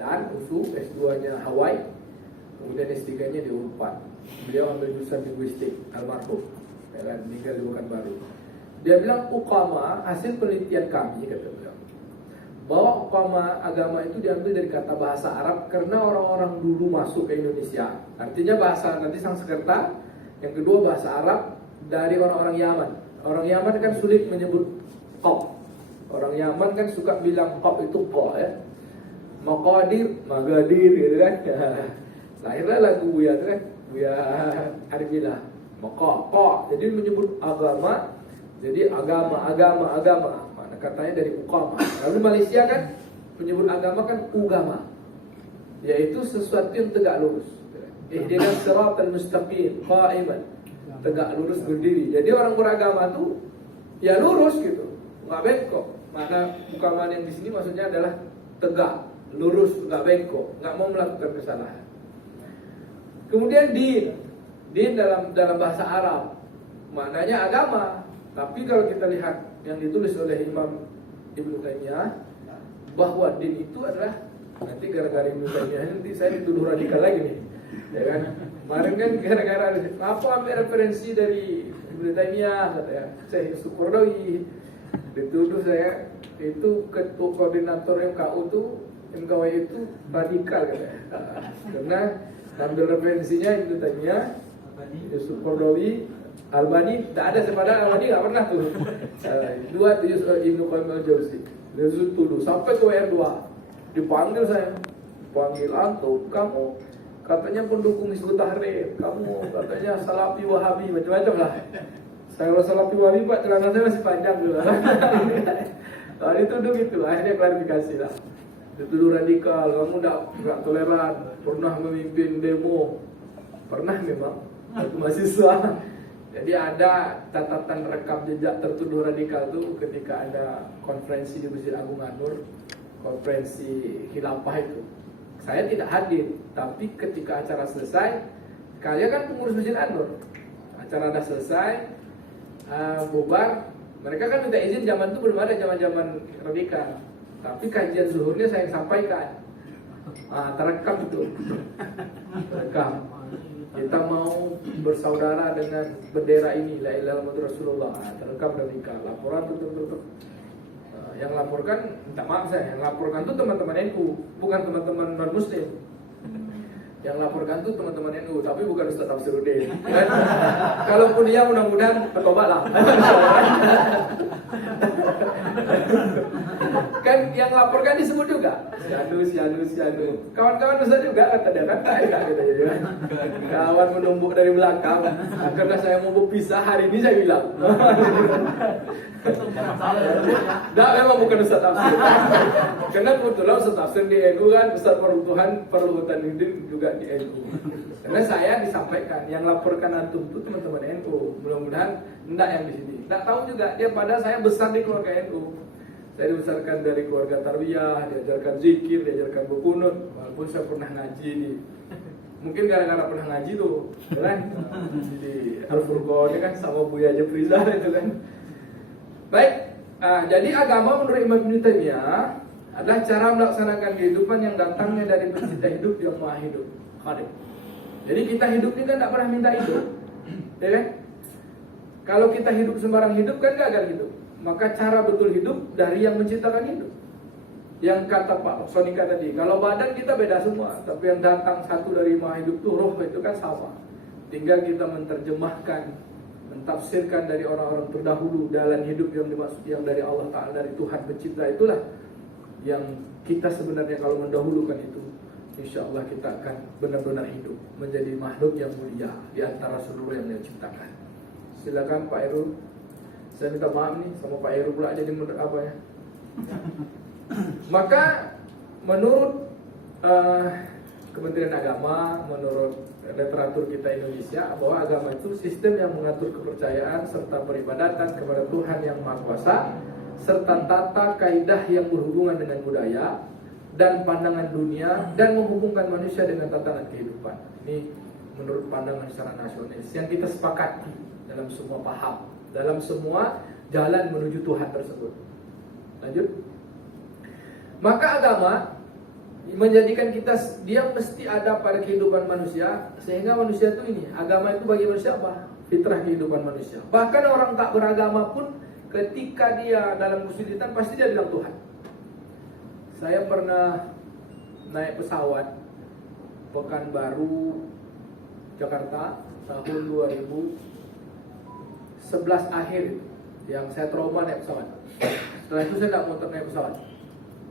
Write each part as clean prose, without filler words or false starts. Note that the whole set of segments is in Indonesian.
dan USU, S2-nya Hawaii, kemudian S3-nya di Unpad. Beliau ambil jurusan linguistik, almarhum, ya kan, meninggal di Pekanbaru. Dia bilang ukama, hasil penelitian kami, kata beliau, bahwa ukama agama itu diambil dari kata bahasa Arab karena orang-orang dulu masuk ke Indonesia. Artinya bahasa nanti Sanskerta, yang kedua bahasa Arab dari orang-orang Yaman. Orang Yaman kan sulit menyebut qaf. Orang Yaman kan suka bilang qaf itu qa, ya. Maqadir, magadir gitu kan. Lahirlah lagu Buya itu kan, Buya Arjila. Qa, jadi menyebut agama. Jadi agama. Mana katanya dari ukama. Lalu Malaysia kan menyebut agama kan ugama, yaitu sesuatu yang tegak lurus. Ihdinas siratal mustaqim qa'iman, tegak lurus berdiri. Jadi orang beragama tuh ya lurus gitu, nggak bengkok. Mana ukama yang di sini maksudnya adalah tegak lurus, nggak bengkok, nggak mau melakukan kesalahan. Kemudian din dalam bahasa Arab maknanya agama. Tapi kalau kita lihat yang ditulis oleh Imam Ibnu Taimiyah, bahwa din itu adalah, nanti gara-gara Ibnu Taimiyah nanti saya dituduh radikal lagi nih, ya kan? Kemarin kan gara-gara apa ambil referensi dari Ibnu Taimiyah, katanya saya Sukordawi, dituduh saya itu ketua koordinator MKW itu radikal, katanya. Karena ambil referensinya Ibnu Taimiyah, Yusuf Qaradawi, Albani, tak ada sepadan. Albani nggak pernah tuh. Dua Ibnu Qayyim al-Jauzi, Yusuf tuduh sampai ke WR2, dipanggil saya, panggil antum, kamu katanya pendukung Hizbut Tahrir, kamu katanya Salafi Wahabi, macam-macam lah. Saya kalau Salafi Wahabi Pak, celana saya masih panjang dulu. Kalau dituduh gitu, akhirnya klarifikasi lah. Dituduh radikal, kamu nggak toleran, pernah memimpin demo, pernah memang waktu mahasiswa. Jadi ada catatan rekam jejak tertuduh radikal itu ketika ada konferensi di Masjid Agung An-Nur, konferensi khilafah itu. Saya tidak hadir, tapi ketika acara selesai, kalian kan pengurus Masjid An-Nur, acara udah selesai, bubar, mereka kan minta izin, zaman itu belum ada zaman radikal. Tapi kajian zuhurnya saya sampaikan, terekam itu, terekam. Kita mau bersaudara dengan bendera ini, la ilaha illallah Rasulullah, terekam radikal. Laporan tuh. Yang laporkan, minta maaf saya, yang laporkan tuh teman-teman NU, bukan teman-teman non Muslim. Yang laporkan tuh teman-teman NU, tapi bukan Ustaz Tafsiruddin. Kalaupun dia mudah-mudahan bertobatlah. Kan yang laporkan disebut juga Sianu. Kawan-kawan Ustaz juga kata dia, kan enggak gitu ya. Kawan menumbuk dari belakang, karena saya mau berpisah hari ini saya bilang. Enggak, memang bukan Ustaz Tafsir. Karena kebetulan Ustaz Tafsir di NU kan, Ustaz Perluhutan Hidup juga di NU. Karena saya disampaikan yang laporkan antum itu teman-teman NU. Mudah-mudahan enggak yang di sini. Enggak tahu juga dia, padahal saya besar di keluarga NU. Saya dibesarkan dari keluarga tarbiyah, diajarkan zikir, diajarkan berkunut, walaupun saya pernah ngaji di, mungkin gara-gara pernah ngaji tuh, kan? Di Al-Furqan kan sama Buya Jafrizal itu kan. Baik, jadi agama menurut Imam Ibnu Taimiyah adalah cara melaksanakan kehidupan yang datangnya dari pencipta hidup yang maha hidup, Khalik. Jadi kita hidup ini kan tidak pernah minta hidup, ya kan? Kalau kita hidup sembarang hidup kan gagal hidup. Maka cara betul hidup dari yang menciptakan hidup. Yang kata Pak Sonika tadi, kalau badan kita beda semua, tapi yang datang satu dari maha hidup itu roh, itu kan sama. Tinggal kita menerjemahkan, mentafsirkan dari orang-orang terdahulu jalan hidup yang dimaksud yang dari Allah Ta'ala, dari Tuhan pencipta, itulah yang kita sebenarnya kalau mendahulukan itu, insya Allah kita akan benar-benar hidup menjadi makhluk yang mulia di antara seluruh yang Dia ciptakan. Silakan Pak Heru. Saya minta maaf nih sama Pak Heru pula jadi menurut apa ya. Maka menurut Kementerian Agama, menurut literatur kita Indonesia, bahwa agama itu sistem yang mengatur kepercayaan serta peribadatan kepada Tuhan yang Maha Kuasa, serta tata kaidah yang berhubungan dengan budaya dan pandangan dunia, dan menghubungkan manusia dengan tatanan kehidupan. Ini menurut pandangan secara nasionalis yang kita sepakati dalam semua paham, dalam semua jalan menuju Tuhan tersebut. Lanjut. Maka agama menjadikan kita, dia mesti ada pada kehidupan manusia, sehingga manusia itu ini, agama itu bagi manusia apa? Fitrah kehidupan manusia. Bahkan orang tak beragama pun ketika dia dalam kesulitan pasti dia bilang Tuhan. Saya pernah naik pesawat Pekanbaru Jakarta tahun 2011 akhir, yang saya trauma naik pesawat. Setelah itu saya tidak mau naik pesawat.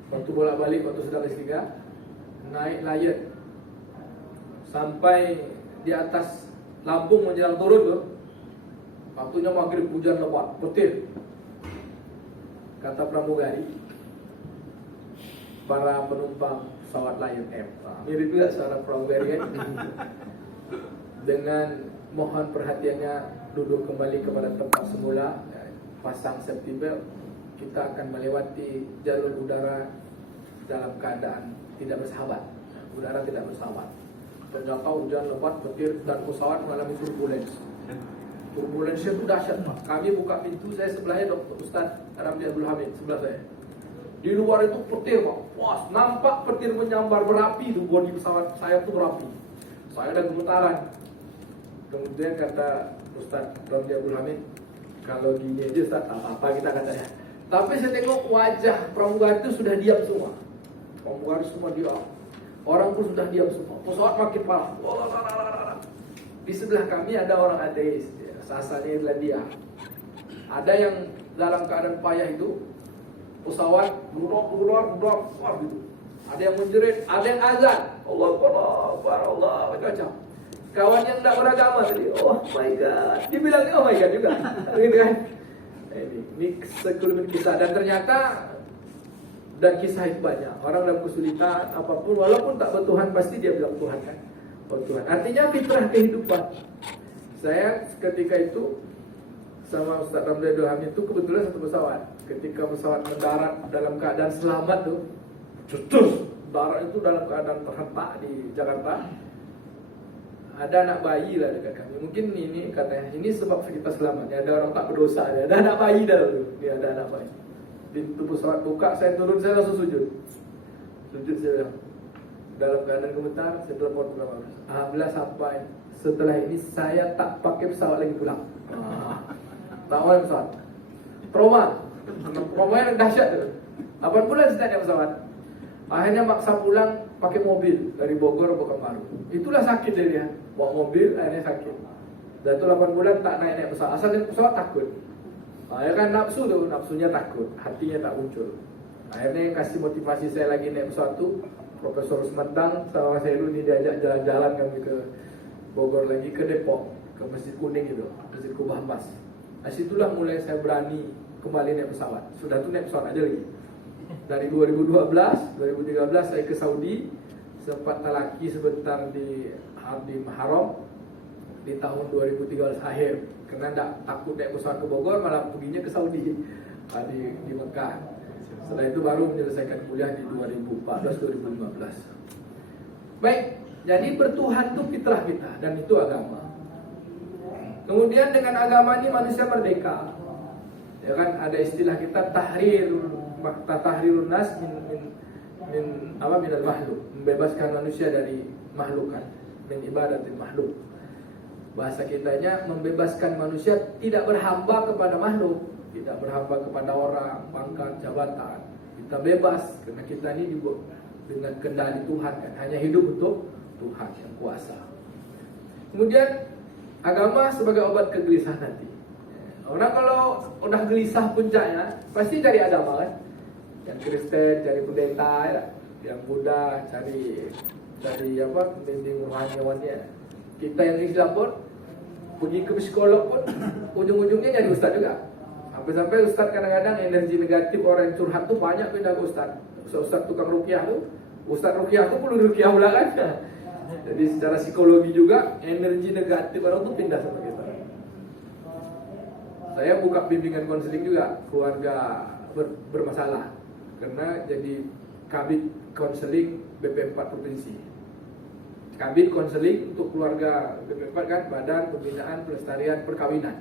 Waktu bolak-balik, waktu sudah S3, naik Lion sampai di atas Lampung menjelang turun tuh, waktunya maghrib, hujan lebat, petir. Kata pramugari, para penumpang pesawat Lion Air, mirip juga suara pramugari kan? Dengan mohon perhatiannya, duduk kembali kepada tempat semula, pasang safety belt. Kita akan melewati jalur udara dalam keadaan tidak bersahabat. Udara tidak bersahabat. Ternyata hujan lebat, petir, dan pesawat mengalami turbulence. Turbulensinya itu dahsyat, Pak. Kami buka pintu, saya sebelahnya Dr. Ustaz Ramli Abdul Hamid, sebelah saya. Di luar itu petir, Pak. Wah, nampak petir menyambar, berapi itu, bodi pesawat saya itu berapi. Saya ada gemetaran. Kemudian kata Ustaz Ramli Abdul Hamid, kalau gini aja Ustaz, apa kita katanya. Tapi saya tengok wajah pramugari itu sudah diam semua. Pramugari semua diam. Orang pun sudah diam semua. Pesawat makin parah. Di sebelah kami ada orang ateis, sasanya Irlandia. Ada yang dalam keadaan payah itu, pesawat berubah gitu. Ada yang menjerit, ada yang azan, Allah Akbar, Allah macam. Kawan yang tidak beragama tadi, oh my god, dibilangnya oh my god juga, gitu kan? Ini sekelumit kisah, dan ternyata kisah itu banyak. Orang dalam kesulitan apapun, walaupun tak bertuhan, pasti dia bilang Tuhan kan. Oh Tuhan. Artinya fitrah kehidupan. Saya ketika itu sama Ustaz Ramli Abdul Hamid itu kebetulan satu pesawat. Ketika pesawat mendarat dalam keadaan selamat tuh, darat itu dalam keadaan terhentak di Jakarta. Ada anak bayi lah dekat kami. Mungkin ini katanya, ini sebab kita selamat. Ya, ada orang tak berdosa, ada anak bayi dalam tu. Dia ada anak bayi. Pintu pesawat buka, saya turun, saya langsung sujud. Sujud saya bilang, dalam keadaan gemetar, saya telepon berapa. Alhamdulillah sampai. Setelah ini saya tak pakai pesawat lagi pulang. Tak mau pesawat. Trauma. Traumanya dahsyat tu. 8 bulan saya naik pesawat. Akhirnya maksa pulang pakai mobil dari Bogor ke Pekanbaru. Itulah sakit dia. Bawa mobil, akhirnya sakit. Dan itu 8 bulan tak naik pesawat. Asal naik pesawat takut. Ya kan nafsu tu, nafsunya takut, hatinya tak muncul. Akhirnya yang kasih motivasi saya lagi naik pesawat tu, Profesor Semendang sama saya dulu ni diajak jalan-jalan kami ke Bogor lagi, ke Depok, ke Masjid Kuning itu, Masjid Kubah Emas. Nah situlah mulai saya berani kembali naik pesawat. Sudah tu naik pesawat aja lagi. Dari 2012, 2013 saya ke Saudi, sempat talaki sebentar di Haram di tahun 2013 akhir. Karena tak takut naik pesawat ke Bogor, malah perginya ke Saudi di Mekah. Setelah itu baru menyelesaikan kuliah di 2014-2015. Baik, jadi bertuhan itu fitrah kita, dan itu agama. Kemudian dengan agama ini manusia merdeka. Ya kan, ada istilah kita tahrirun nas minal makhluk, membebaskan manusia dari makhluk kan, min ibadatil makhluk. Bahasa kitanya membebaskan manusia tidak berhamba kepada makhluk, tidak berhamba kepada orang, pangkat, jabatan. Kita bebas karena kita ini juga dengan kendali Tuhan kan, hanya hidup untuk Tuhan yang kuasa. Kemudian agama sebagai obat kegelisahan hati. Orang kalau udah gelisah puncaknya pasti cari agama kan. Yang Kristen cari pendeta, yang Buddha cari pembimbing rohaniawannya. Kita yang Islam pun pergi ke psikolog pun ujung-ujungnya jadi ustaz juga. Sampai-sampai ustaz kadang-kadang energi negatif orang yang curhat tuh banyak pindah ke ustaz. Ustaz tukang ruqyah tuh, ustaz ruqyah tuh perlu ruqyah pula kan. Jadi secara psikologi juga energi negatif orang tuh pindah sama kita. Saya buka bimbingan konseling juga keluarga bermasalah, karena jadi kabid konseling BP4 provinsi. Kabid konseling untuk keluarga BP4 kan, Badan Pembinaan Pelestarian Perkawinan.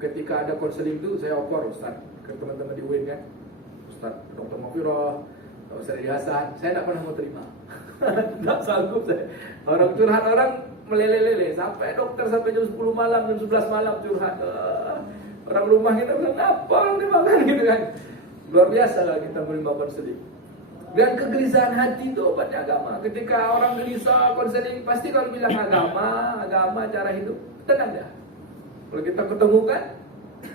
Ketika ada konseling itu saya opor Ustaz ke teman-teman di UIN kan, Ustaz Dr. Mafirah, Kalau saya di Hasan, saya tidak pernah mau terima. Tidak sanggup saya. Orang curhat orang meleleh-leleh sampai dokter sampai jam 10 malam, jam 11 malam curhat. Orang rumah kita bilang apa orang dimakan gitu kan. Luar biasa lah kita menerima konseling. Dan kegelisahan hati itu obatnya agama. Ketika orang gelisah konseling, pasti kalau bilang agama cara hidup, tenang dah. Kalau kita ketemukan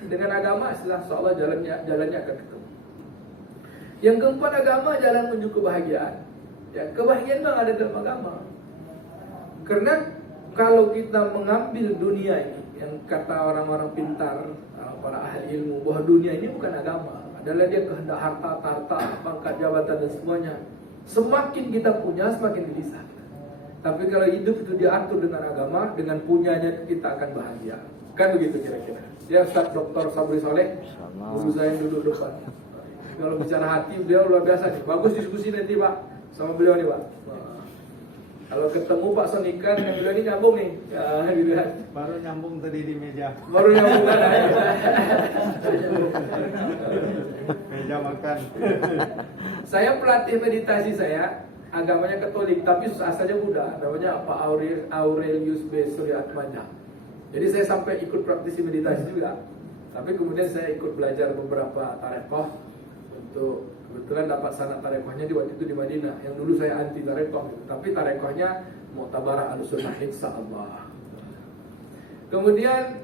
dengan agama, insya Allah jalannya akan ketemu. Yang keempat, agama jalan menuju kebahagiaan. Ya, kebahagiaan memang ada dalam agama. Karena kalau kita mengambil dunia ini, yang kata orang-orang pintar, para ahli ilmu, bahwa dunia ini bukan agama, adalah dia kehendak harta, pangkat, jabatan dan semuanya. Semakin kita punya, semakin gelisah. Tapi kalau hidup itu diatur dengan agama, dengan punyanya kita akan bahagia. Kan begitu kira-kira. Ya, Ustaz Dr. Sabri Soleh, guru saya yang duduk depan. Kalau bicara hati, dia luar biasa nih. Bagus diskusi nanti Pak, sama beliau nih Pak. Kalau ketemu Pak Sonika dengan beliau ini nyambung nih. Ya, gitu kan. Baru nyambung tadi di meja. Baru nyambung kan. Meja makan. Saya pelatih meditasi saya, agamanya Katolik, tapi asalnya Buddha. Namanya Pak Aurelius B. Suryatmaja. Jadi saya sampai ikut praktisi meditasi juga. Tapi kemudian saya ikut belajar beberapa tarekoh untuk kebetulan dapat sanad tarekohnya di waktu itu di Madinah. Yang dulu saya anti tarekoh, tapi tarekohnya Mu'tabarah Ahlussunnah insyaallah. Kemudian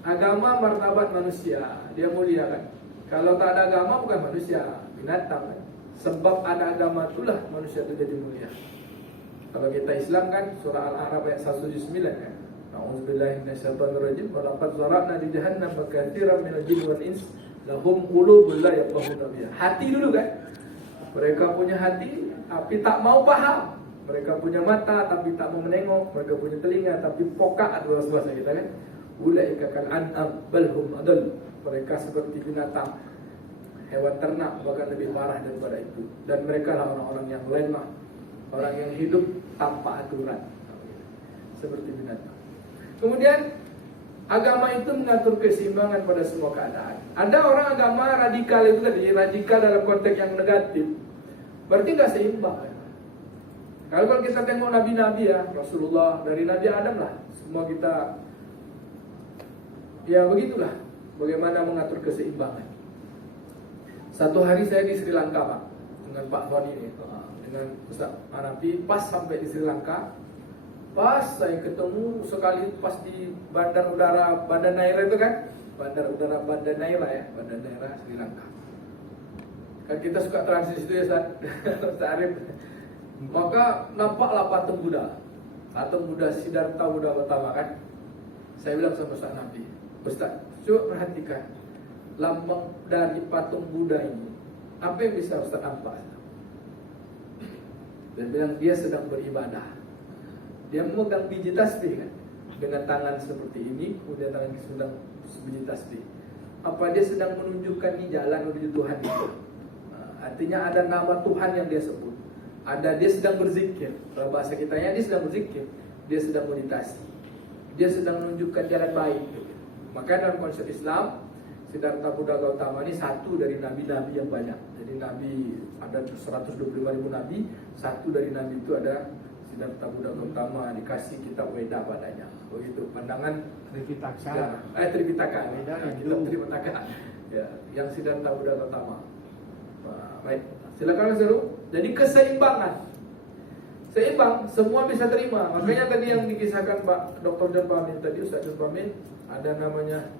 agama martabat manusia, dia mulia kan. Kalau tak ada agama bukan manusia, binatang kan. Sebab ada agama itulah manusia itu jadi mulia. Kalau kita Islam kan surah Al-A'raf ayat 179 kan. A'udzubillahi minasyaitonirrajim. Wa laqad zara'na li jahannam katsiran minal jinni wal ins lahum qulubun la yafqahuna biha. Hati dulu kan. Mereka punya hati tapi tak mau paham. Mereka punya mata tapi tak mau menengok. Mereka punya telinga tapi pokak adalah bahasa kita kan. Ulaika kal an'am bal hum adall. Mereka seperti binatang, hewan ternak, bahkan lebih parah daripada itu. Dan mereka lah orang-orang yang lemah, orang yang hidup tanpa aturan, seperti binatang. Kemudian agama itu mengatur keseimbangan pada semua keadaan. Ada orang agama radikal itu tadi, radikal dalam konteks yang negatif, berarti nggak seimbang. Kalau kita tengok nabi-nabi ya, Rasulullah dari Nabi Adam lah, semua kita ya begitulah, bagaimana mengatur keseimbangan. Satu hari saya di Sri Lanka Pak, dengan Pak Tony ini, dengan Ustaz Hanafi, pas sampai di Sri Lanka. Pas saya ketemu sekali pas di bandar udara Bandanaira itu kan, bandar udara Bandanaira ya, Bandanaira Sri Lanka. Kan kita suka transit itu ya Ustaz Arif. Maka nampaklah patung Buddha Siddhartha Buddha pertama kan. Saya bilang sama Ustaz Nabi, Ustaz, coba perhatikan lambang dari patung Buddha ini, apa yang bisa Ustaz nampak? Dan bilang dia sedang beribadah. Dia memegang biji tasbih kan, dengan tangan seperti ini, kemudian tangan sedang biji tasbih. Apa dia sedang menunjukkan di jalan menuju Tuhan itu? Artinya ada nama Tuhan yang dia sebut. Ada dia sedang berzikir. Kalau bahasa kitanya dia sedang berzikir, dia sedang meditasi, dia sedang menunjukkan jalan baik. Maka dalam konsep Islam, Siddhartha Buddha Gautama ini satu dari nabi-nabi yang banyak. Jadi nabi ada 125.000 nabi, satu dari nabi itu ada Siddhartha Buddha Gautama, dikasih kitab Weda padanya. Begitu pandangan Tripitaka. Ya, Tripitaka. Weda Kitab Tripitaka. Ya, yang Siddhartha Buddha Gautama. Baik, silakan seru. Jadi keseimbangan. Seimbang, semua bisa terima. Makanya tadi yang dikisahkan Pak Dr. John Pamin tadi, Ustaz John Pamin, ada namanya.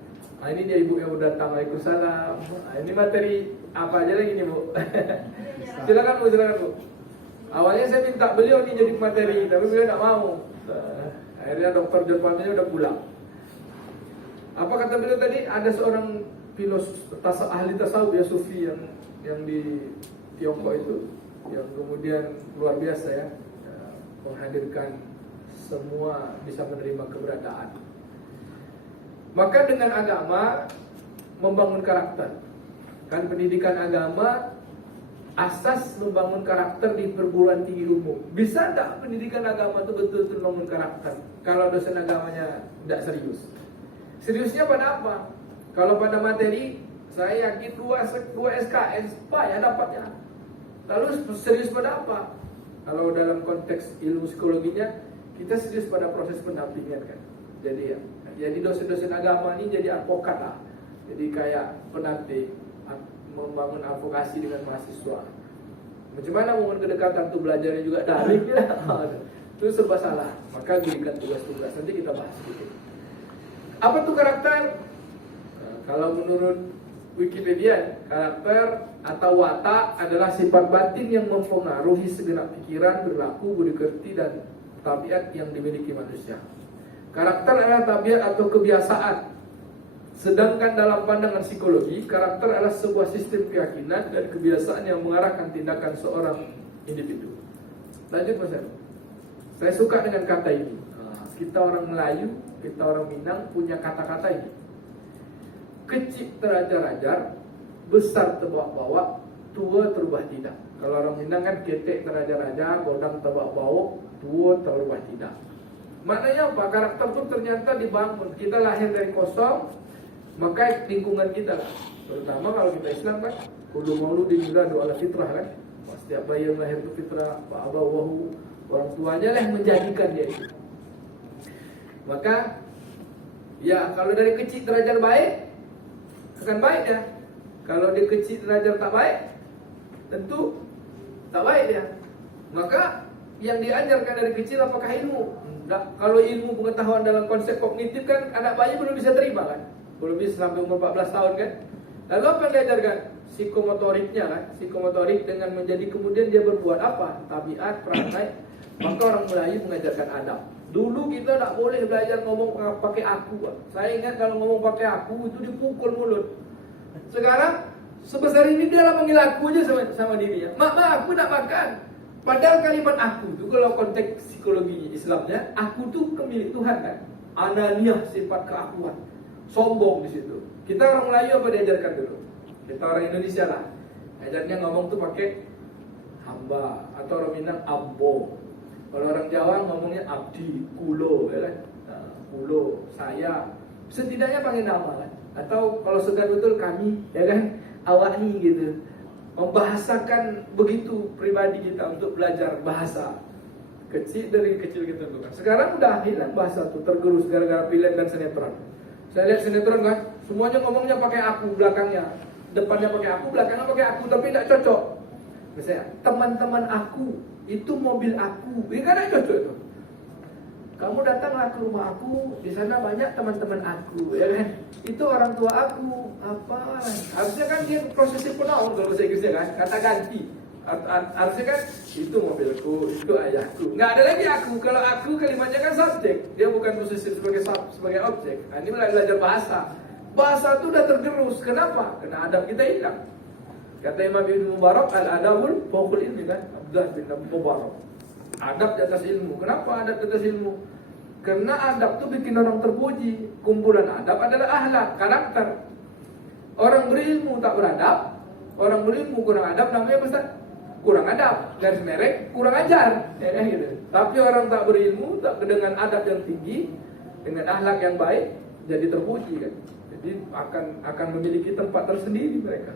Ini dia ibu yang udah datang. Waalaikumsalam. Ini materi apa aja lagi nih Bu? Silakan Bu, silakan Bu. Awalnya saya minta beliau nih jadi materi, tapi beliau tidak mau. Akhirnya Dr. John Pamin udah pulang. Apa kata beliau tadi? Ada seorang filosof ahli tasawuf ya, sufi yang di Tiongkok itu, yang kemudian luar biasa ya, menghadirkan semua bisa menerima keberadaan. Maka dengan agama membangun karakter. Kan pendidikan agama asas membangun karakter di perguruan tinggi umum. Bisa tak pendidikan agama itu betul-betul membangun karakter kalau dosen agamanya tidak serius? Seriusnya pada apa? Kalau pada materi, saya yakin 2 SKS payah dapatnya. Lalu serius pada apa? Kalau dalam konteks ilmu psikologinya, kita serius pada proses pendampingan kan. Jadi ya, jadi dosen-dosen agama ini jadi advokat lah. Jadi kayak pendamping, membangun advokasi dengan mahasiswa. Bagaimana membangun kedekatan tuh belajarnya juga daring ya. Itu serba salah. Maka berikan tugas-tugas. Nanti kita bahas sedikit. Apa tuh karakter? Nah, kalau menurut Wikipedia, karakter atau watak adalah sifat batin yang mempengaruhi segenap pikiran, perilaku, budi pekerti, dan tabiat yang dimiliki manusia. Karakter adalah tabiat atau kebiasaan. Sedangkan dalam pandangan psikologi, karakter adalah sebuah sistem keyakinan dan kebiasaan yang mengarahkan tindakan seorang individu. Lanjut Mas Heru. Saya suka dengan kata ini. Kita orang Melayu, kita orang Minang punya kata-kata ini. Kecil terajar-ajar, besar terbawa-bawa, tua terubah tidak. Kalau orang Minang kan ketek terajar-ajar, godang terbawa-bawa, tua terubah tidak. Maknanya apa? Karakter itu ternyata dibangun. Kita lahir dari kosong, maka lingkungan kita lah. Terutama kalau kita Islam kan, kudu mauludin yuladu ala fitrah kan. Setiap bayi yang lahir itu fitrah, fa'abawahu, orang tuanya lah yang menjadikan dia itu. Maka ya kalau dari kecil terajar baik, akan baik ya. Kalau dia kecil terajar tak baik, tentu tak baik dia. Maka yang diajarkan dari kecil apakah ilmu? Enggak. Kalau ilmu pengetahuan dalam konsep kognitif kan anak bayi belum bisa terima kan, belum bisa sampai umur 14 tahun kan. Lalu apa yang diajarkan? Psikomotoriknya kan, psikomotorik dengan menjadi kemudian dia berbuat apa? Tabiat, perangai. Maka orang Melayu mengajarkan adab. Dulu kita tak boleh belajar ngomong pakai aku. Saya ingat kalau ngomong pakai aku itu dipukul mulut. Sekarang sebesar ini dia lah panggil aku aja sama dirinya. Mak, aku nak makan. Padahal kalimat aku itu kalau konteks psikologi Islamnya, aku tuh kemilik Tuhan kan. Ananiah, sifat keakuan. Sombong di situ. Kita orang Melayu apa diajarkan dulu? Kita orang Indonesia lah. Ajarnya ngomong tuh pakai hamba atau orang Minang ambo. Kalau orang Jawa ngomongnya abdi, kulo, ya kan? Nah, kulo, saya. Setidaknya panggil nama kan? Atau kalau segan betul kami, ya kan? Awakni gitu. Membahasakan begitu pribadi kita untuk belajar bahasa. Dari kecil kita tuh kan. Sekarang udah hilang bahasa tuh, tergerus gara-gara film dan sinetron. Saya lihat sinetron kan, semuanya ngomongnya pakai aku belakangnya. Depannya pakai aku, belakangnya pakai aku, tapi tidak cocok. Misalnya, teman-teman aku, itu mobil aku, ini kan tidak cocok itu. Kamu datanglah ke rumah aku, di sana banyak teman-teman aku, ya kan? Itu orang tua aku, apa? Harusnya kan dia prosesi pronoun kalau bahasa Inggrisnya kan, kata ganti. Harusnya kan itu mobilku, itu ayahku. Nggak ada lagi aku. Kalau aku kalimatnya kan subjek, dia bukan posisi sebagai objek. Nah, ini belajar bahasa. Bahasa itu udah tergerus. Kenapa? Karena adab kita hilang. Kata Imam Ibn Mubarak, al-adabul fawqul ilmi kan, Abdullah bin Mubarak. Adab di atas ilmu. Kenapa adab di atas ilmu? Karena adab itu bikin orang terpuji. Kumpulan adab adalah akhlak, karakter. Orang berilmu tak beradab, orang berilmu kurang adab, namanya apa? Kurang adab. Garis merek, kurang ajar. Ya, gitu. Tapi orang tak berilmu, tak dengan adab yang tinggi, dengan akhlak yang baik, jadi terpuji kan. Jadi akan memiliki tempat tersendiri mereka.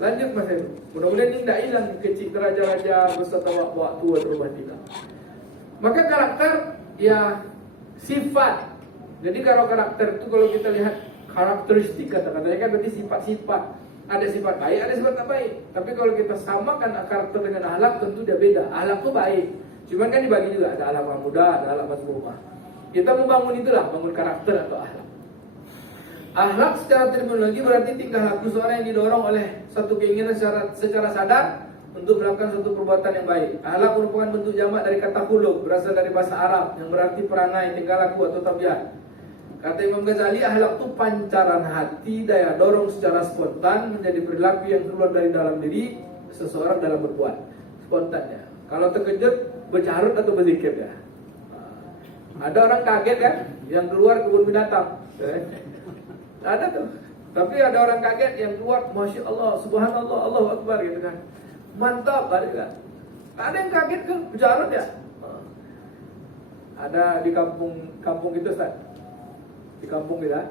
Lanjut Mas Heru. Mudah-mudahan ini tidak hilang kecil teraja-raja beserta waktu berubah tidak. Maka karakter ya sifat. Jadi kalau karakter itu kalau kita lihat karakteristik kata-katanya kan berarti sifat-sifat. Ada sifat baik, ada sifat tak baik. Tapi kalau kita samakan karakter dengan akhlak tentu dia beda. Akhlak itu baik. Cuman kan dibagi juga ada akhlak muda, ada akhlak mazmumah. Kita membangun itulah, bangun karakter atau akhlak. Akhlak secara terminologi berarti tingkah laku seorang yang didorong oleh satu keinginan secara sadar untuk melakukan suatu perbuatan yang baik. Akhlak merupakan bentuk jamak dari kata khuluq, berasal dari bahasa Arab yang berarti perangai, tingkah laku atau tabiat. Kata Imam Ghazali, akhlak itu pancaran hati, daya dorong secara spontan menjadi perilaku yang keluar dari dalam diri seseorang dalam berbuat. Spontannya. Kalau terkejut, bercarut atau berzikir ya. Ada orang kaget kan, yang keluar kebun binatang. Ada tuh. Tapi ada orang kaget yang keluar, Masya Allah, Subhanallah, Allahu Akbar gitu kan. Mantap, ada kan. Ada yang kaget kan, bercarut ya. Ada di kampung itu Ustaz. Di kampung kita,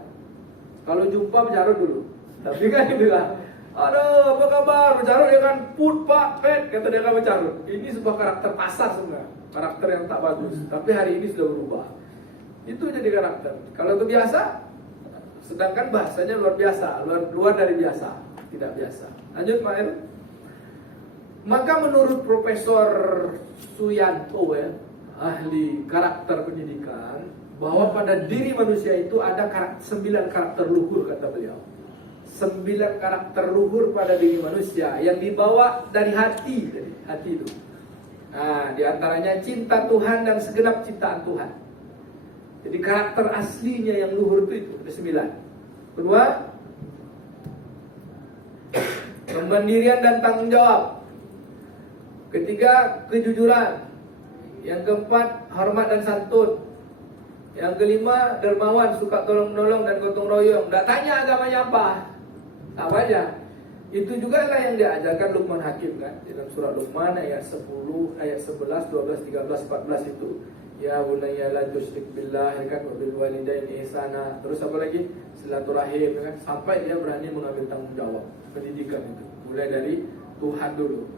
kalau jumpa bercarut dulu. Tapi kan itu lah, Aduh, apa kabar? Bercarut dia kan put pak pet, kata dia kan bercarut. Ini sebuah karakter pasar sebenarnya, karakter yang tak bagus. Tapi hari ini sudah berubah. Itu jadi karakter. Kalau itu biasa, sedangkan bahasanya luar biasa, luar dari biasa, tidak biasa. Lanjut Pak Heru. Maka menurut Profesor Suyanto ya, ahli karakter pendidikan, bahwa pada diri manusia itu ada 9 karakter luhur, kata beliau. 9 karakter luhur pada diri manusia yang dibawa dari hati itu. Nah, diantaranya cinta Tuhan dan segenap ciptaan Tuhan. Jadi karakter aslinya yang luhur itu ada 9. Kedua, kemandirian dan tanggung jawab. Ketiga, kejujuran. Yang keempat, hormat dan santun. Yang kelima, dermawan, suka tolong-menolong dan gotong royong. Tidak tanya agamanya apa, apa aja. Itu juga lah yang diajarkan Luqman Hakim kan, dalam surah Luqman ayat 10, ayat 11, 12, 13, 14 itu. Ya bunayya la tusyrik billah, kan, wa bil walidaini ihsana. Terus apa lagi? Silaturahim kan, sampai dia berani mengambil tanggung jawab pendidikan itu. Mulai dari Tuhan dulu.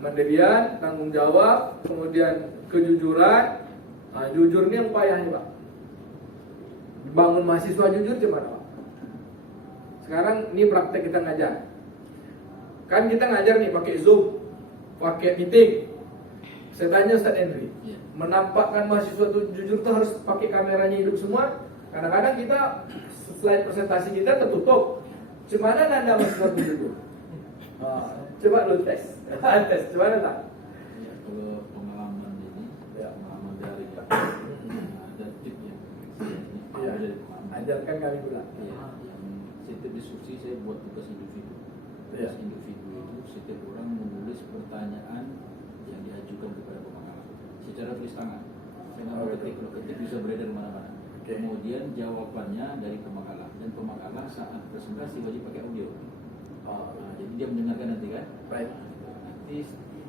Kemandirian, tanggung jawab, kemudian kejujuran. Nah, jujur ini yang payah nih Pak. Bangun mahasiswa jujur gimana Pak? Sekarang ini praktek kita ngajar. Kan kita ngajar nih pakai Zoom, pakai meeting. Saya tanya Ustaz Henry, menampakkan mahasiswa itu jujur tuh harus pakai kameranya hidup semua. Kadang-kadang kita slide presentasi kita tertutup. Gimana nanda mahasiswa itu jujur? Coba lu tes. Tes, gimana tak? Ya, kalau pengalaman ini, pengalaman dari ada tip yang Iya. dari pengalaman. Ajarkan kami pula. Ya, yang setiap diskusi saya buat tugas individu. Iya. Tugas individu itu setiap orang menulis pertanyaan yang diajukan kepada pemakalah secara tulis tangan. Saya nggak mau ketik, kalau ketik bisa beredar mana-mana. Oke. Kemudian jawabannya dari pemakalah, dan pemakalah saat presentasi wajib pakai audio. Nah, jadi dia mendengarkan nanti kan. Baik. Nanti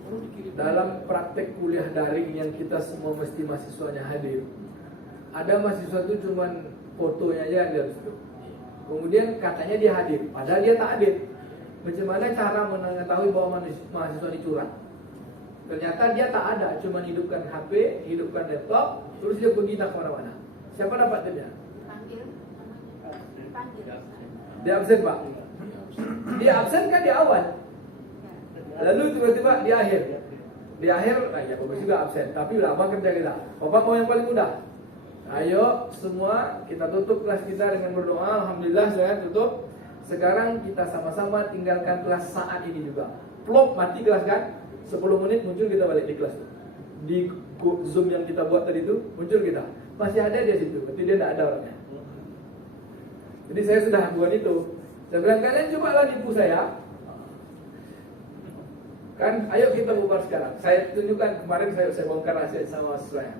baru dikirim. Dalam praktek kuliah daring yang kita semua mesti mahasiswanya hadir, ada mahasiswa itu cuman fotonya aja ada di situ. Kemudian katanya dia hadir, padahal dia tak hadir. Bagaimana cara mengetahui bahwa mahasiswa ini curang? Ternyata dia tak ada, cuman hidupkan HP, hidupkan laptop, terus dia pergi tak kemana-mana. Siapa dapat tipnya? Panggil. Dia absen Pak. Dia absen kan di awal. Lalu tiba-tiba di akhir. Di akhir, ya bagus juga absen. Tapi lama kerja kita. Bapak mau yang paling mudah. Ayo semua kita tutup kelas kita dengan berdoa. Alhamdulillah saya tutup. Sekarang kita sama-sama tinggalkan kelas saat ini juga. Plop mati kelas kan. 10 menit muncul kita balik di kelas. Di Zoom yang kita buat tadi itu muncul kita. Masih ada dia situ. Berarti dia tidak ada orangnya. Jadi saya sudah buat itu. Saya bilang kalian cobalah nipu saya. Kan, ayo kita bubar sekarang. Saya tunjukkan kemarin saya bongkar rahasia sama saya.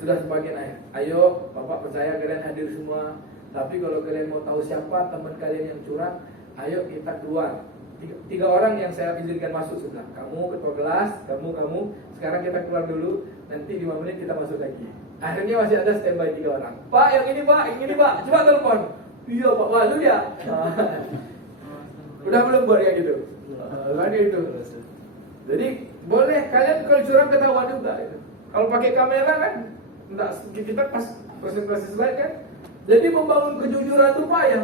Sudah sebagian akhir. Ayo, Bapak percaya kalian hadir semua. Tapi kalau kalian mau tahu siapa teman kalian yang curang, ayo kita keluar. 3 orang yang saya izinkan masuk sebelah. Kamu ketua kelas, kamu. Sekarang kita keluar dulu. Nanti 5 menit kita masuk lagi. Akhirnya masih ada standby 3 orang. Pak, yang ini Pak. Coba telepon. Iya Pak, malu dia. Udah belum buat kayak gitu? Lagi itu. Jadi boleh kalian kalau curang ketahuan juga. Gitu. Kalau pakai kamera kan, enggak kita pas presentasi slide kan. Jadi membangun kejujuran itu payah.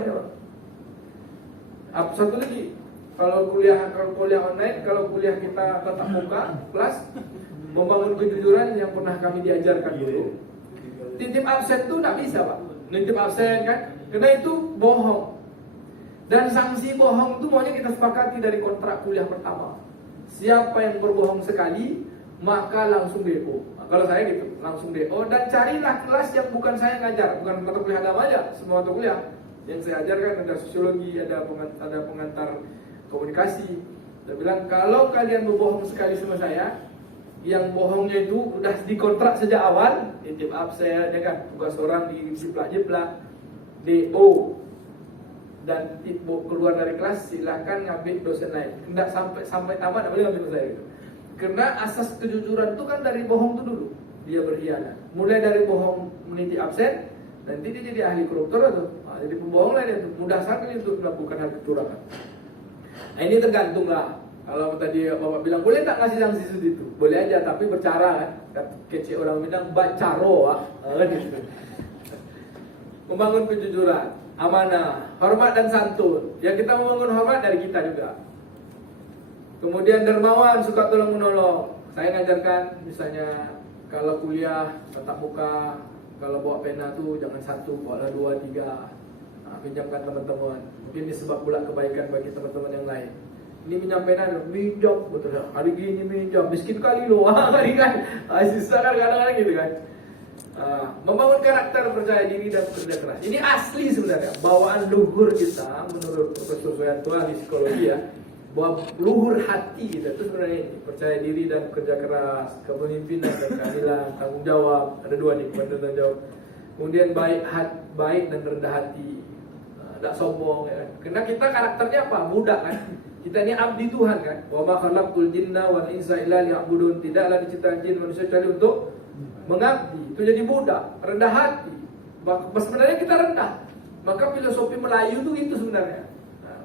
Satu lagi, kalau kuliah online, kalau kuliah kita tatap muka, kelas, membangun kejujuran yang pernah kami diajarkan dulu. Titip absen itu enggak bisa Pak. Nitip absen kan. Karena itu bohong. Dan sanksi bohong itu maunya kita sepakati dari kontrak kuliah pertama. Siapa yang berbohong sekali, maka langsung DO. Nah, kalau saya gitu, langsung DO. Dan carilah kelas yang bukan saya ngajar. Bukan mata kuliah agama aja, semua mata kuliah. Yang saya ajarkan ada sosiologi, ada pengantar komunikasi. Saya bilang, kalau kalian berbohong sekali sama saya, yang bohongnya itu udah dikontrak sejak awal, titip absen, ya kan, tugas orang dijiplak-jiplak, DO, dan keluar dari kelas silakan ngambil dosen lain. Tidak sampai tamat, tidak boleh ngambil saya gitu. Karena asas kejujuran itu kan dari bohong itu dulu, dia berkhianat. Mulai dari bohong menitip absen, nanti dia jadi ahli koruptor atau jadi pembohong lah dia tuh. Mudah sekali untuk melakukan hal kecurangan. Nah ini tergantung lah. Kalau tadi Bapak bilang boleh tak ngasih sanksi seperti itu? Boleh aja, tapi bercara kan. Kecil orang bilang bacaro kan gitu. Membangun kejujuran, amanah, hormat dan santun. Ya kita membangun hormat dari kita juga. Kemudian dermawan, suka tolong menolong. Saya ngajarkan misalnya kalau kuliah tatap muka, kalau bawa pena tuh jangan satu, bawa 2, 3. Pinjamkan teman-teman. Mungkin ini sebab pula kebaikan bagi teman-teman yang lain. Ini menyampaikan, minjam, betul tak? Hari gini minjam, miskin kali loh, hari kan, sisa kan kadang-kadang gitu kan. Membangun karakter, percaya diri dan kerja keras. Ini asli sebenarnya, bawaan luhur kita menurut Profesor Soeharto ahli psikologi ya, bahwa luhur hati kita itu sebenarnya ini, percaya diri dan kerja keras, kepemimpinan dan keadilan, tanggung jawab, ada 2 nih, tanggung jawab. Kemudian baik dan rendah hati, tidak sombong ya kan. Karena kita karakternya apa? Budak kan. Kita ini abdi Tuhan kan. Wa ma khalaqtul jinna wal insa illa liya'budun. Tidaklah diciptakan jin manusia kecuali untuk mengabdi. Itu jadi budak, rendah hati. Sebenarnya kita rendah. Maka filosofi Melayu itu sebenarnya.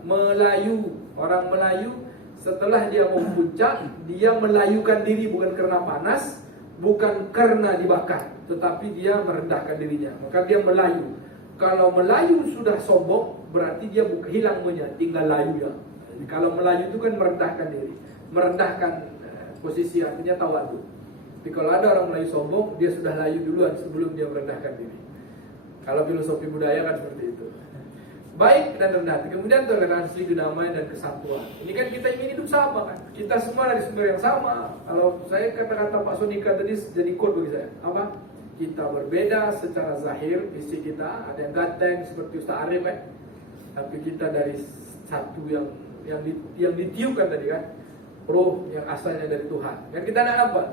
Melayu, orang Melayu setelah dia mau puncak, dia melayukan diri bukan karena panas, bukan karena dibakar, tetapi dia merendahkan dirinya. Maka dia melayu. Kalau melayu sudah sombong, berarti dia hilang punya, tinggal layu ya. Kalau Melayu itu kan merendahkan diri, merendahkan posisi, artinya tawadu. Tapi kalau ada orang Melayu sombong, dia sudah layu duluan sebelum dia merendahkan diri. Kalau filosofi budaya kan seperti itu. Baik dan rendah hati, kemudian toleransi, kedamaian dan kesatuan. Ini kan kita ingin hidup sama kan. Kita semua dari sumber yang sama. Kalau saya kata-kata Pak Sonika tadi jadi quote bagi saya. Apa? Kita berbeda secara zahir, fisik kita ada yang ganteng seperti Ustaz Arif kan. Tapi kita dari satu yang ditiupkan tadi kan, roh yang asalnya dari Tuhan. Kan kita nak nampak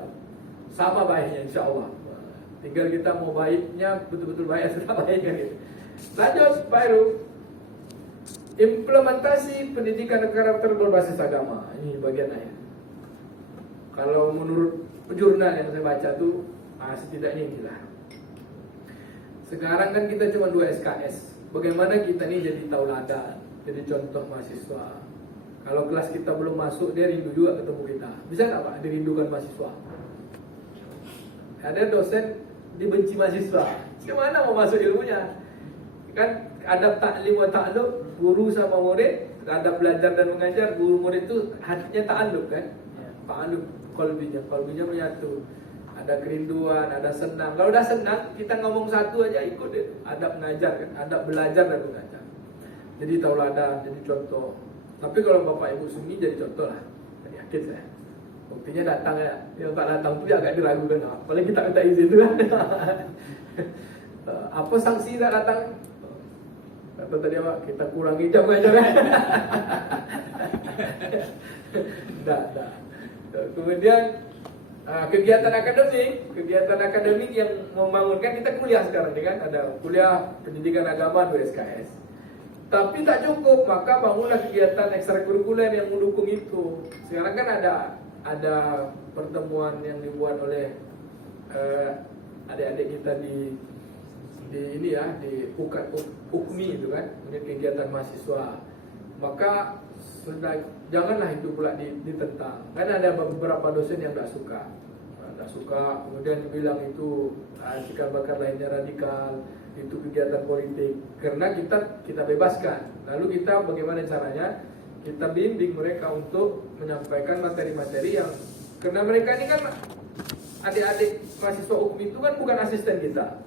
sama baiknya insya Allah. Tinggal kita mau baiknya betul-betul baik atau baik kan gitu. Lanjut Pak Heru. Implementasi pendidikan karakter berbasis agama. Ini bagian akhir. Kalau menurut jurnal yang saya baca tuh setidaknya inilah. Sekarang kan kita cuma 2 SKS. Bagaimana kita ini jadi tauladan, jadi contoh mahasiswa. Kalau kelas kita belum masuk, dia rindu juga ketemu kita. Bisa nggak Pak dirindukan mahasiswa? Ada dosen dibenci mahasiswa, gimana mau masuk ilmunya? Kan adab ta'lim wa ta'alluq, guru sama murid, adab belajar dan mengajar, guru murid itu hatinya ta'alluq kan? Ta'alluq qalbinya menyatu. Ada kerinduan, ada senang. Kalau udah senang, kita ngomong satu aja ikut deh. Adab mengajar kan, adab belajar dan mengajar. Jadi tauladan, jadi contoh. Tapi kalau Bapak Ibu Sunni jadi contoh lah. Yakin saya. Buktinya datang ya. Yang tak datang tu agak diragukan. Apalagi kita minta izin tu kan. Apa sanksi tak datang? Kata tadi apa? Kita kurangi jam aja kan. Tak. Kemudian kegiatan akademik yang membangunkan, kita kuliah sekarang ni kan, ada kuliah pendidikan agama 2 SKS. Tapi tak cukup, maka bangunlah kegiatan ekstrakurikuler yang mendukung itu. Sekarang kan ada pertemuan yang dibuat oleh adik-adik kita di ini ya, di UKMI itu kan, kegiatan mahasiswa. Maka janganlah itu pula ditentang. Karena ada beberapa dosen yang tak suka, kemudian bilang itu sikap bakar lainnya radikal, itu kegiatan politik. Karena kita bebaskan. Lalu kita bagaimana caranya? Kita bimbing mereka untuk menyampaikan materi-materi yang, karena mereka ini kan adik-adik mahasiswa hukum itu kan bukan asisten kita.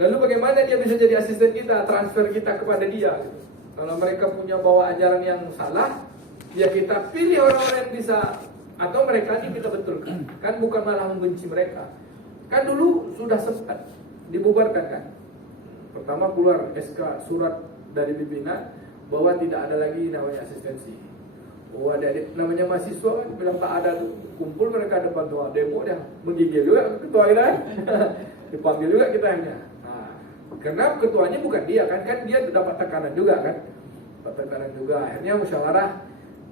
Lalu bagaimana dia bisa jadi asisten kita, transfer kita kepada dia gitu. Kalau mereka punya bawa ajaran yang salah, ya kita pilih orang-orang yang bisa, atau mereka ini kita betulkan. Kan bukan malah membenci mereka. Kan dulu sudah sempat dibubarkan kan. Pertama keluar SK surat dari pimpinan bahwa tidak ada lagi namanya asistensi. Oh ada namanya mahasiswa kan bilang tak ada tuh. Kumpul mereka depan doa demo, dia menggigil juga ketua kita kan. Dipanggil juga kita hanya. Karena ketuanya bukan dia kan dia dapat tekanan juga kan. Dapat tekanan juga. Akhirnya musyawarah,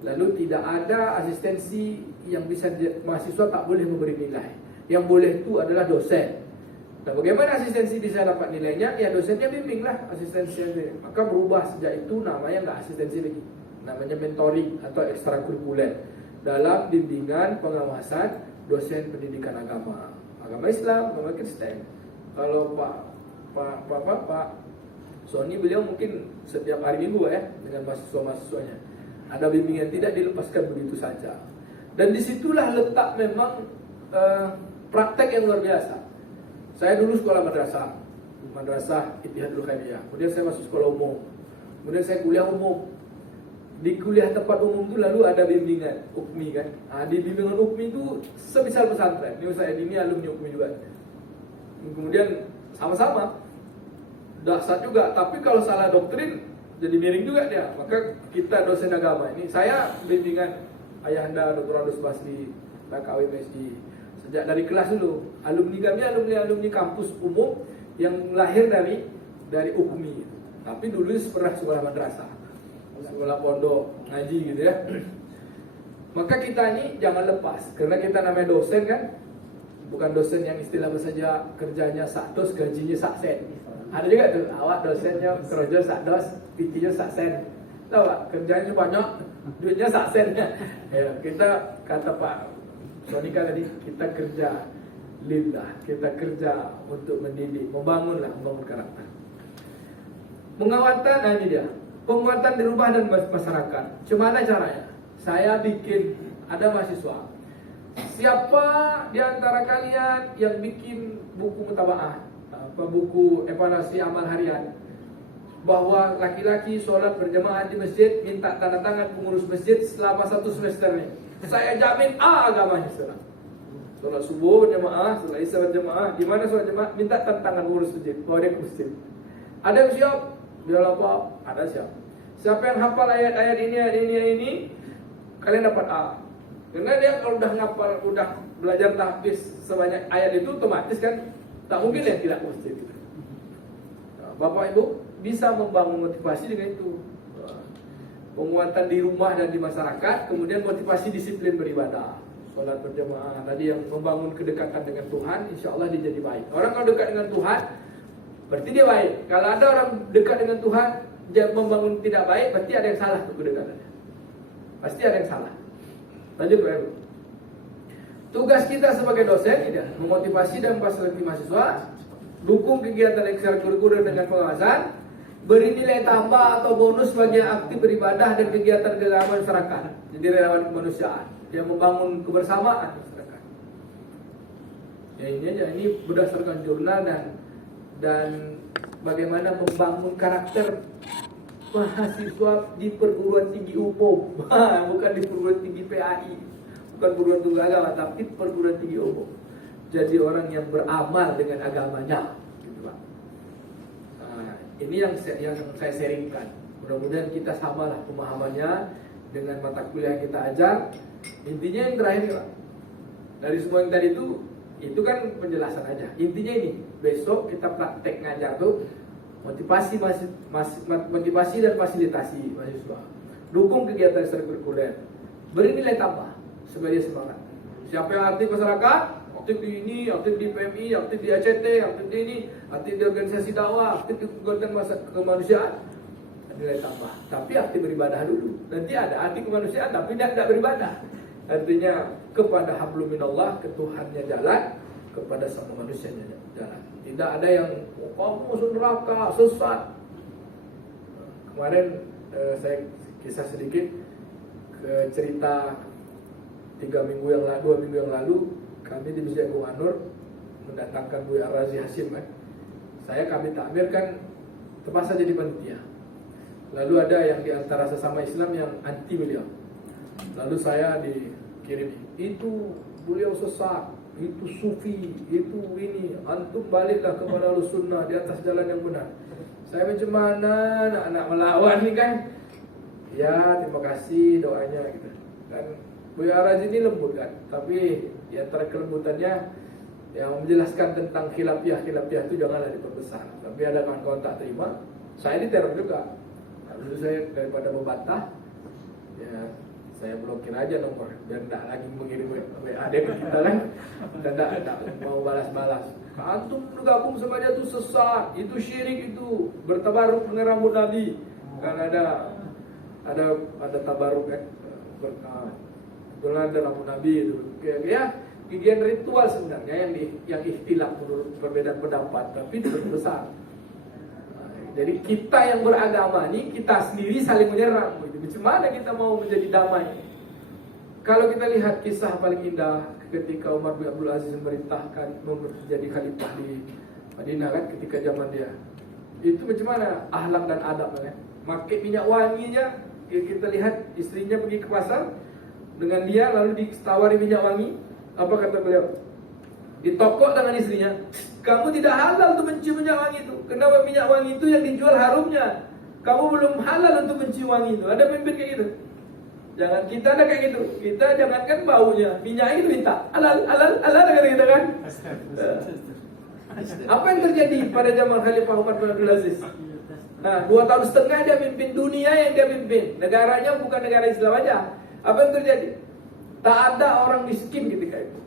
lalu tidak ada asistensi yang bisa mahasiswa tak boleh memberi nilai. Yang boleh itu adalah dosen. Nah, bagaimana asistensi bisa dapat nilainya? Ya dosennya bimbinglah asistensinya. Maka berubah sejak itu namanya nggak asistensi lagi, namanya mentoring atau ekstrakurikuler dalam bimbingan pengawasan dosen pendidikan agama Islam, agama Kristen. Kalau Pak Sony, beliau mungkin setiap hari Minggu ya dengan mahasiswa-mahasiswanya ada bimbingan, tidak dilepaskan begitu saja. Dan disitulah letak memang praktek yang luar biasa. Saya dulu sekolah madrasah Ittihadul Khairiyah. Kemudian saya masuk sekolah umum. Kemudian saya kuliah umum. Di kuliah tempat umum itu lalu ada bimbingan UKMI kan. Nah, di bimbingan UKMI itu semisal pesantren. Ini saya ini alumni UKMI juga. Kemudian sama-sama dahsyat juga. Tapi kalau salah doktrin jadi miring juga dia. Maka kita dosen agama ini, saya bimbingan Ayahanda Dr. Andus Basri, BKW MSI. Sejak dari kelas dulu, alumni kami alumni kampus umum yang lahir dari UKMI. Tapi dulu pernah sekolah madrasah, sekolah pondok ngaji gitu ya. Maka kita ini jangan lepas, karena kita namanya dosen kan, bukan dosen yang istilah saja kerjanya sakdos, gajinya saksen. Ada juga tuh, awak dosennya kerja sakdos, PT-nya saksen. Tahu Pak, kerjanya banyak, duitnya saksen. Ya, kita kata Pak Sonika tadi, kita kerja lillah, kita kerja untuk mendidik, membangun karakter. Penguatan, nah ini dia, penguatan di rumah dan masyarakat. Cuma caranya? Saya bikin, ada mahasiswa. Siapa di antara kalian yang bikin buku mutabaah, buku evaluasi amal harian, bahwa laki-laki sholat berjamaah di masjid, minta tanda tangan pengurus masjid selama 1 semester ini, saya jamin agamanya saudara. Sholat subuh berjamaah, sholat isya berjamaah. Di mana sholat jamaah? Minta tanda tangan pengurus masjid, bawa dia ke masjid. Ada yang siap? Dia lupa. Ada siap. Siapa yang hafal ayat-ayat ini, kalian dapat A. Karena dia kalau udah ngapal, udah belajar tahfiz sebanyak ayat itu, otomatis kan tak mungkin dia tidak ke masjid. Nah, Bapak Ibu bisa membangun motivasi dengan itu. Penguatan di rumah dan di masyarakat, kemudian motivasi disiplin beribadah, sholat berjamaah tadi yang membangun kedekatan dengan Tuhan, insya Allah dia jadi baik. Orang kalau dekat dengan Tuhan, berarti dia baik. Kalau ada orang dekat dengan Tuhan, dia membangun tidak baik, berarti ada yang salah tuh kedekatannya. Pasti ada yang salah. Lanjut Pak Ibu. Tugas kita sebagai dosen ini memotivasi dan memfasilitasi mahasiswa, dukung kegiatan ekstrakurikuler dengan pengawasan, beri nilai tambah atau bonus bagi yang aktif beribadah dan kegiatan keagamaan masyarakat. Jadi relawan kemanusiaan yang membangun kebersamaan masyarakat. Ya ini aja, ini berdasarkan jurnal dan bagaimana membangun karakter mahasiswa di perguruan tinggi umum, bukan di perguruan tinggi PAI, bukan perguruan tinggi agama, tapi perguruan tinggi umum. Jadi orang yang beramal dengan agamanya. Ini yang saya sharingkan. Mudah-mudahan kita samalah pemahamannya dengan mata kuliah yang kita ajar. Intinya yang terakhir Pak, dari semua yang tadi itu kan penjelasan aja. Intinya ini, besok kita praktek ngajar tuh motivasi dan fasilitasi mahasiswa. Dukung kegiatan ekstrakurikuler. Beri nilai tambah supaya dia semangat. Siapa yang aktif masyarakat, aktif di ini, aktif di PMI, aktif di ACT, aktif di ini, aktif di organisasi dakwah, aktif di kegiatan kemanusiaan, nilai tambah. Tapi aktif beribadah dulu. Nanti ada aktif kemanusiaan tapi tidak beribadah. Artinya kepada hablum minallah, ke Tuhannya jalan, kepada sama manusianya jalan. Tidak ada yang kamu masuk neraka, sesat. Kemarin saya kisah sedikit ke cerita 2 minggu yang lalu kami di Masjid Agung An-Nur mendatangkan Bu Ar-Razi Hasim kan. Kami takmir kan terpaksa jadi panitia. Lalu ada yang di antara sesama Islam yang anti beliau. Lalu saya dikirim, itu beliau sesat, itu sufi, itu ini, antum baliklah kepada Ahlussunnah di atas jalan yang benar. Saya macam mana anak-anak melawan nih kan? Ya terima kasih doanya gitu. Dan Bu Ar-Razi ini lembut kan, tapi di antara kelembutannya yang menjelaskan tentang khilafiyah itu janganlah diperbesar. Tapi ada kawan-kawan tak terima, saya diteror juga. Lalu saya daripada membantah, ya saya blokir aja nomor biar tidak lagi mengirim WA dia ke kita kan. Kita tidak mau balas-balas. Antum bergabung sama dia itu sesat, itu syirik, itu bertabaruk dengan rambut Nabi. Kan ada tabaruk kan, kebetulan ada rambut Nabi itu. Ya, bagian ritual sebenarnya yang ikhtilaf menurut perbedaan pendapat, tapi itu besar. Jadi kita yang beragama ini kita sendiri saling menyerang. Macam mana kita mau menjadi damai? Kalau kita lihat kisah paling indah ketika Umar bin Abdul Aziz memerintahkan menjadi khalifah di Madinah kan, ketika zaman dia. Itu macam mana akhlak dan adab kan? Pakai minyak wanginya, kita lihat istrinya pergi ke pasar dengan dia lalu ditawari minyak wangi. Apa kata beliau? Ditokok dengan istrinya, kamu tidak halal untuk mencium minyak wangi itu. Kenapa minyak wangi itu yang dijual harumnya? Kamu belum halal untuk mencium wangi itu. Ada pemimpin kayak gitu. Jangan kita ada kayak gitu. Kita jangankan baunya, minyak itu minta halal kata kita kan. Apa yang terjadi pada zaman Khalifah Umar bin Abdul Aziz? Nah, 2 tahun setengah dia pimpin dunia yang dia pimpin. Negaranya bukan negara Islam aja. Apa yang terjadi? Tak ada orang miskin ketika itu.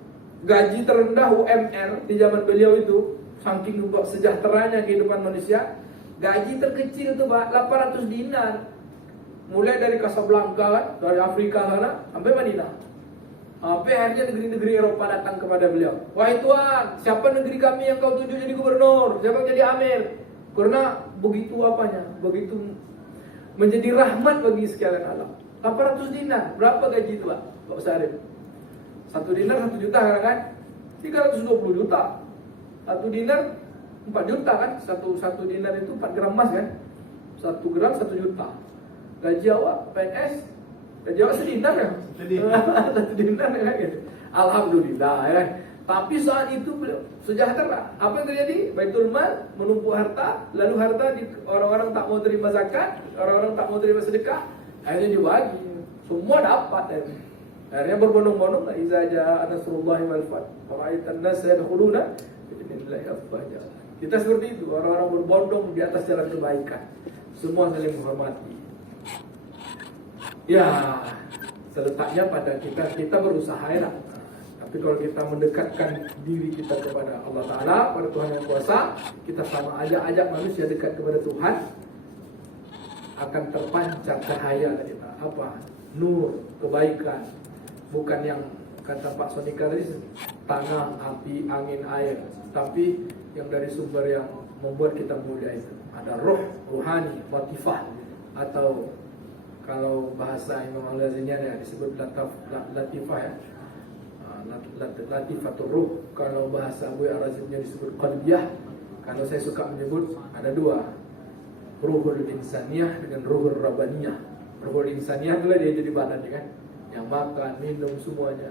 Gaji terendah UMR di zaman beliau itu, saking sejahteranya kehidupan manusia, gaji terkecil itu Pak, 800 dinar. Mulai dari Casablanca kan, dari Afrika sana sampai Madinah. Sampai akhirnya negeri-negeri Eropa datang kepada beliau. Wahai Tuan, siapa negeri kami yang kau tunjuk jadi gubernur? Siapa yang jadi amir? Karena begitu apanya? Begitu menjadi rahmat bagi sekalian alam. 800 dinar, berapa gaji itu Pak? Pak Sarif? 1 dinar 1 juta kan? 320 juta. 1 dinar 4 juta kan? 1 dinar itu 4 gram emas kan? 1 gram 1 juta. Gaji awak PNS, gaji awak sedinar ya? 1 dinar ya kan? Gitu. Alhamdulillah ya kan? Tapi saat itu beliau sejahtera. Apa yang terjadi? Baitul Mal menumpuk harta, lalu harta orang-orang tak mau terima zakat, orang-orang tak mau terima sedekah, akhirnya dibagi. Semua dapat ya. Akhirnya berbondong-bondong lah iza jaa nasrullahi wal fath wa ra'aitan nas yadkhuluna fi dinillahi afwaja. Kita seperti itu, orang-orang berbondong di atas jalan kebaikan. Semua saling menghormati. Ya, seletaknya pada kita berusaha ya. Tapi kalau kita mendekatkan diri kita kepada Allah Ta'ala, pada Tuhan yang kuasa, kita sama ajak manusia dekat kepada Tuhan, akan terpancar cahaya kita. Apa? Nur, kebaikan. Bukan yang kata Pak Sonika tadi, tanah, api, angin, air, tapi yang dari sumber yang membuat kita mulia itu. Ada roh, ruhani, latifah, atau kalau bahasa Imam Al-Ghazali ya disebut latifah ya, latifatul ruh. Kalau bahasa Abu Ar-Razimnya disebut qalbiyah. Kalau saya suka menyebut ada 2, ruhul insaniyah dengan ruhul rabbaniyah. Ruhul insaniyah itulah dia jadi badan kan, yang makan, minum semuanya.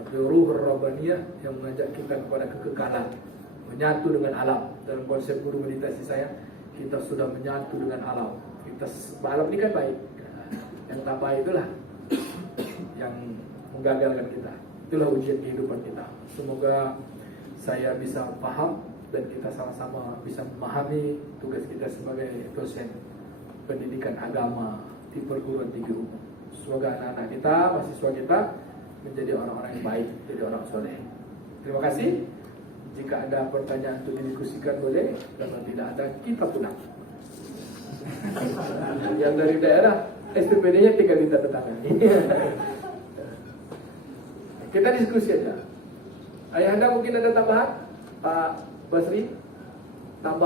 Tapi ruhul rabbaniyah yang mengajak kita kepada kekekalan, menyatu dengan alam. Dalam konsep guru meditasi saya, kita sudah menyatu dengan alam. Alam ini kan baik. Yang tak baik itulah yang menggagalkan kita. Itulah ujian kehidupan kita. Semoga saya bisa paham dan kita sama-sama bisa memahami tugas kita sebagai dosen pendidikan agama di perguruan tinggi umum. Semoga anak-anak kita, mahasiswa kita menjadi orang-orang yang baik, jadi orang soleh. Terima kasih. Jika ada pertanyaan untuk didiskusikan boleh, kalau tidak ada kita pulang. Yang dari daerah SPPD-nya tinggal minta tangani. Kita diskusi aja. Ayahanda mungkin ada tambahan, Pak Basri? Tambah